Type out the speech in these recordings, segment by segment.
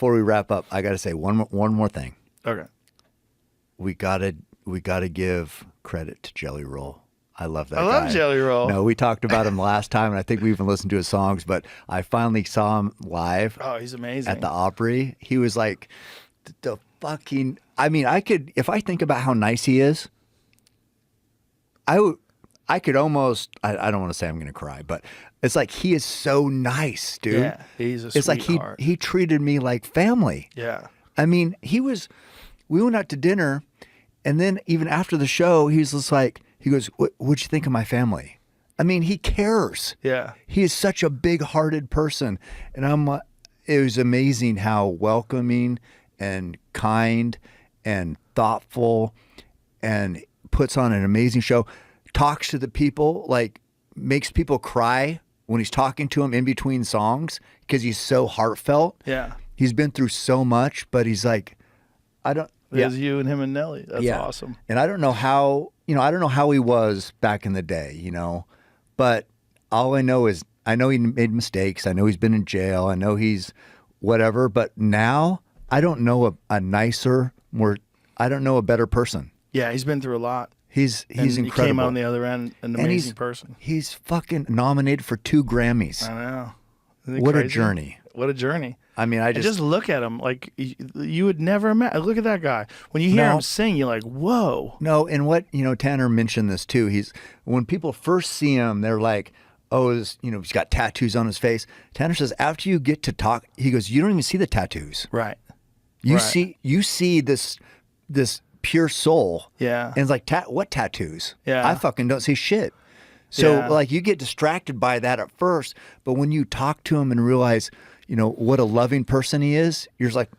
before we wrap up, I got to say one more thing. Okay. We gotta give credit to Jelly Roll. I love that guy. I love Jelly Roll. No, we talked about him last time, and I think we even listened to his songs, but I finally saw him live. Oh, he's amazing. At the Opry. He was like the fucking, I mean, if I think about how nice he is, I could almost, I don't want to say I'm going to cry, but it's like he is so nice, dude. Yeah, he's a sweetheart. He treated me like family. Yeah. I mean, we went out to dinner, and then even after the show, he's just like, he goes, what'd you think of my family? I mean, he cares. Yeah. He is such a big-hearted person. And it was amazing how welcoming and kind and thoughtful, and puts on an amazing show, talks to the people, like makes people cry when he's talking to them in between songs because he's so heartfelt. Yeah. He's been through so much, but he's like, There's you and him and Nelly. That's awesome. And I don't know how he was back in the day, but all I know is I know he made mistakes. I know he's been in jail. I know he's whatever, but now I don't know a nicer, I don't know a better person. Yeah, he's been through a lot. He's incredible. He came out on the other end an amazing person. He's fucking nominated for 2 Grammys. I know. What a journey. What a journey. I mean, I just look at him like you would never imagine. Look at that guy. When you hear him sing, you're like, whoa. No, and what, Tanner mentioned this too. When people first see him, they're like, oh, he's got tattoos on his face. Tanner says, after you get to talk, he goes, you don't even see the tattoos. Right. You see this pure soul. Yeah. And it's like, what tattoos? Yeah. I fucking don't see shit. So like you get distracted by that at first, but when you talk to him and realize, what a loving person he is, you're just like,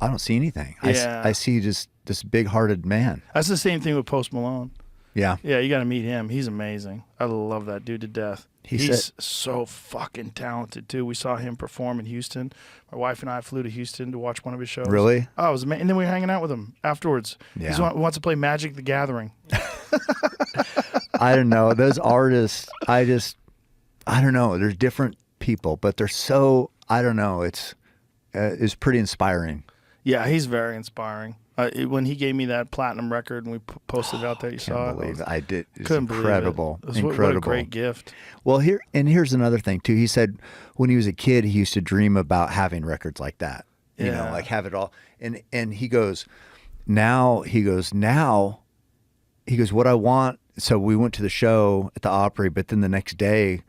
I don't see anything. Yeah. I see just this big-hearted man. That's the same thing with Post Malone. Yeah. Yeah, you got to meet him. He's amazing. I love that dude to death. He's so fucking talented, too. We saw him perform in Houston. My wife and I flew to Houston to watch one of his shows. Really? Oh, it was amazing. And then we were hanging out with him afterwards. Yeah. He wants to play Magic the Gathering. I don't know. Those artists, I don't know. They're different people, but they're so, I don't know. It's pretty inspiring. Yeah, he's very inspiring. When he gave me that platinum record and we posted it out there, you saw it. Can't believe it. I did. It's Couldn't incredible. believe it. Incredible. What a great gift. Well, here's another thing too. He said when he was a kid, he used to dream about having records like that. Like have it all. And he goes, what I want. So we went to the show at the Opry, but then the next day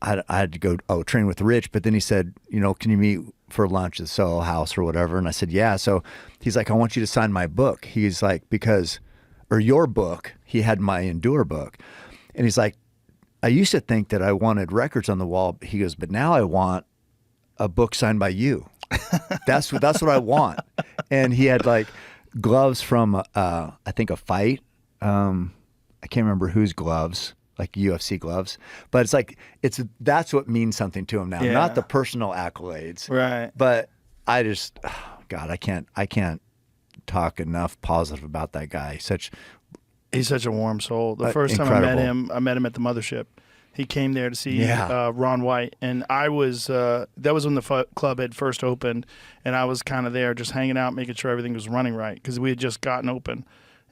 I had to go train with Rich. But then he said, can you meet for lunch at the Soho House or whatever? And I said, yeah. So he's like, I want you to sign my book. He's like, or your book. He had my Endure book. And he's like, I used to think that I wanted records on the wall. He goes, but now I want a book signed by you. That's what I want. And he had like gloves from, I think a fight. I can't remember whose gloves, like UFC gloves, but it's like, that's what means something to him now, not the personal accolades. Right. But I just, God, I can't talk enough positive about that guy. He's such a warm soul. The first incredible. time I met him at the Mothership. He came there to see Ron White, and I was that was when the club had first opened, and I was kind of there just hanging out, making sure everything was running right because we had just gotten open.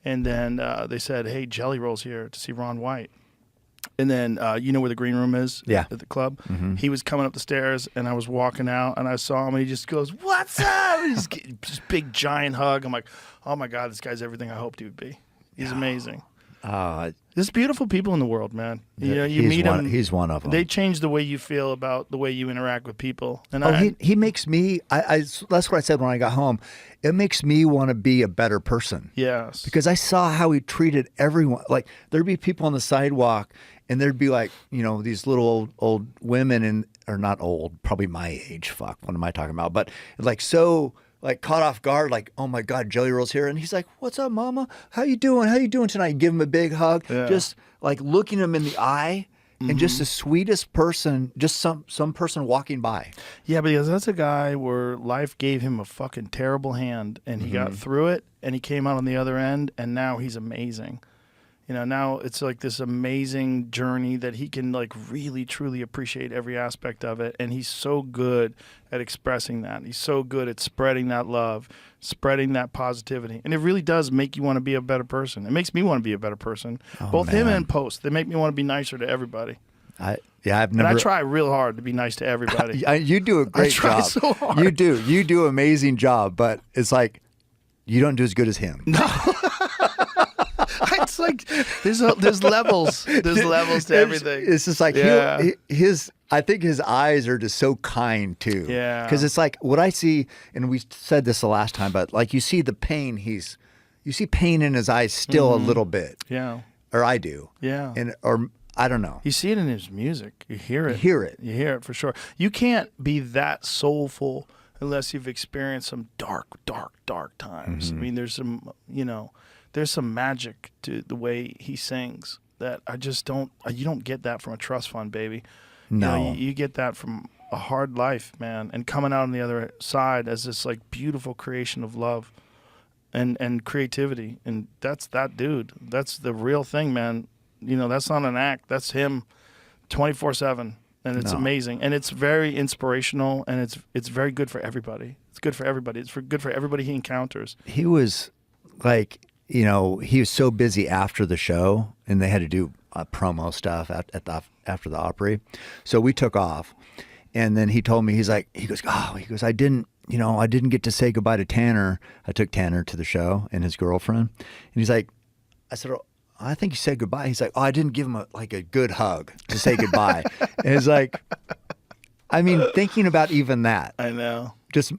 And then they said, hey, Jelly Roll's here to see Ron White. And then you know where the green room is at the club? Mm-hmm. He was coming up the stairs, and I was walking out, and I saw him, and he just goes, what's up? This big, giant hug. I'm like, oh, my God, this guy's everything I hoped he would be. He's amazing. There's beautiful people in the world, man. You meet them. He's one of them. They change the way you feel about the way you interact with people. And he makes me. That's what I said when I got home. It makes me want to be a better person. Yes. Because I saw how he treated everyone. Like there'd be people on the sidewalk, and there'd be like these little old women or not old, probably my age. Fuck, what am I talking about? But like so. Like caught off guard, like, oh my God, Jelly Roll's here. And he's like, what's up, mama? How you doing? How you doing tonight? Give him a big hug. Yeah. Just like looking him in the eye and just the sweetest person, just some person walking by. Yeah, because that's a guy where life gave him a fucking terrible hand and he got through it and he came out on the other end and now he's amazing. You know, now it's like this amazing journey that he can like really truly appreciate every aspect of it, and he's so good at expressing that. He's so good at spreading that love, spreading that positivity, and it really does make you want to be a better person. It makes me want to be a better person. Both him and Post, they make me want to be nicer to everybody. I've never. And I try real hard to be nice to everybody. You do a great I try job. so hard. You do an amazing job, but it's like you don't do as good as him. No. It's like there's levels. There's levels to everything. It's just like I think his eyes are just so kind too. Yeah. Because it's like what I see, and we said this the last time, but like you see the pain. You see pain in his eyes still a little bit. Yeah. Or I do. Yeah. Or I don't know. You see it in his music. You hear it. You hear it for sure. You can't be that soulful unless you've experienced some dark times. I mean, there's some, there's some magic to the way he sings that I just you don't get that from a trust fund, baby. No. You get that from a hard life, man, and coming out on the other side as this like beautiful creation of love and creativity. And that's that dude. That's the real thing, man. That's not an act. That's him 24/7. And it's amazing. And it's very inspirational, and it's very good for everybody. It's good for everybody. It's good for everybody he encounters. He was like, he was so busy after the show, and they had to do promo stuff after the Opry. So we took off, and then he told me, he goes, I didn't get to say goodbye to Tanner. I took Tanner to the show and his girlfriend, and he's like, I said, I think you said goodbye. He's like, I didn't give him a good hug to say goodbye. And it's like, I mean, thinking about even that. I know. Just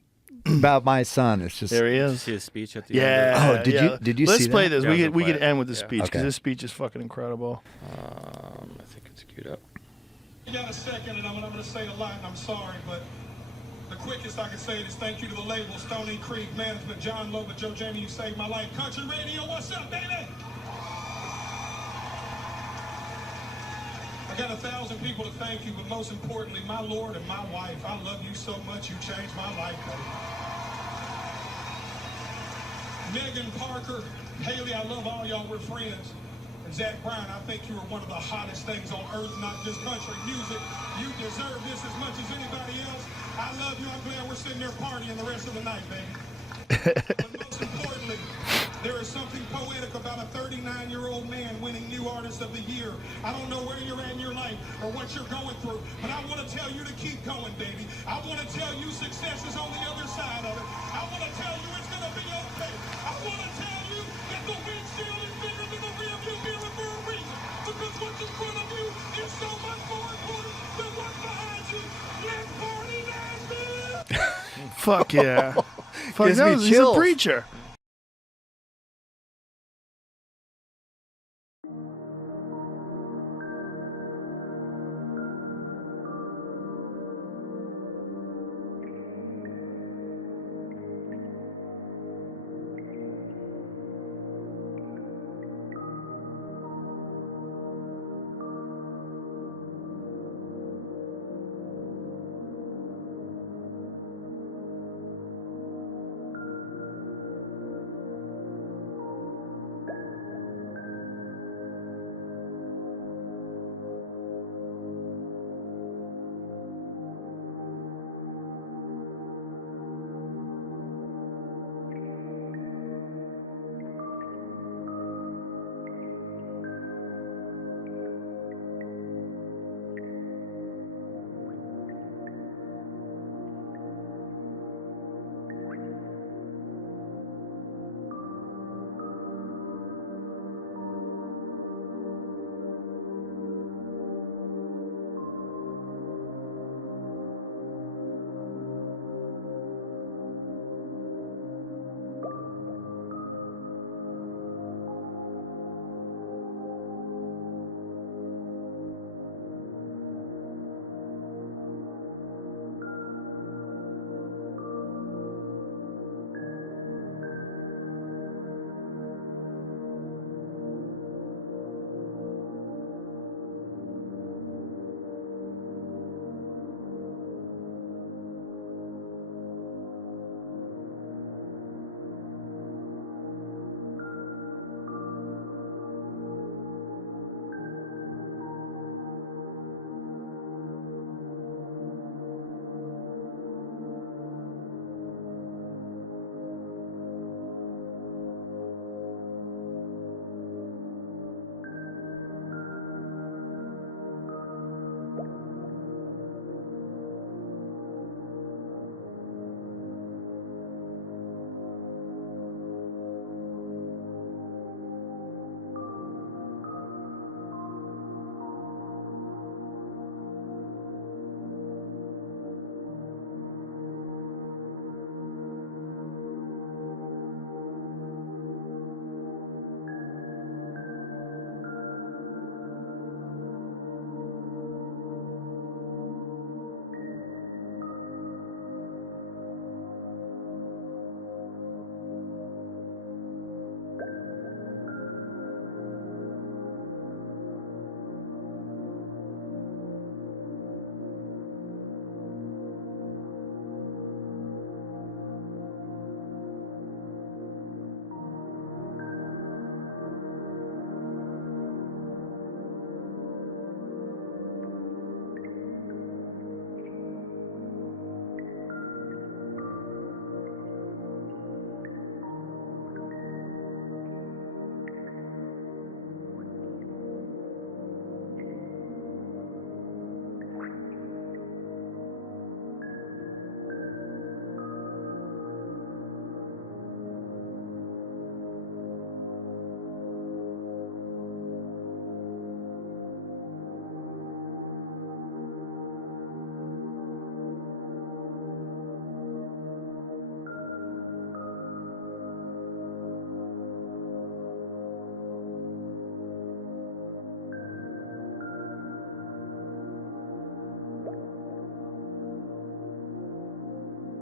about my son. It's just. There he is. See his speech at the end. Yeah. Did you Let's see play that? this. Yeah, We could end with the speech, because Okay. his speech is fucking incredible. I think it's queued up. You got a second, and I'm going to say a lot, and I'm sorry, but the quickest I can say it is thank you to the label, Stony Creek Management, John Loba, Joe Jamie, you saved my life. Country Radio, what's up, baby? I got 1,000 people to thank you, but most importantly, my Lord and my wife. I love you so much. You changed my life, buddy. Megan Parker, Haley, I love all y'all. We're friends. And Zach Bryan, I think you are one of the hottest things on earth, not just country music. You deserve this as much as anybody else. I love you. I'm glad we're sitting there partying the rest of the night, baby. But most importantly, there is something poetic about a 39-year-old man winning New Artist of the Year. I don't know where you're at in your life or what you're going through, but I want to tell you to keep going, baby. I want to tell you success is on the other side of it. I want to tell you it's going to be okay. I want to tell you that the windshield is bigger than the rearview mirror for a reason, because what's in front of you is so much more important than what's behind you. Let's party, Nashville! Fuck yeah. Fuck, Gives me he's a chills. preacher.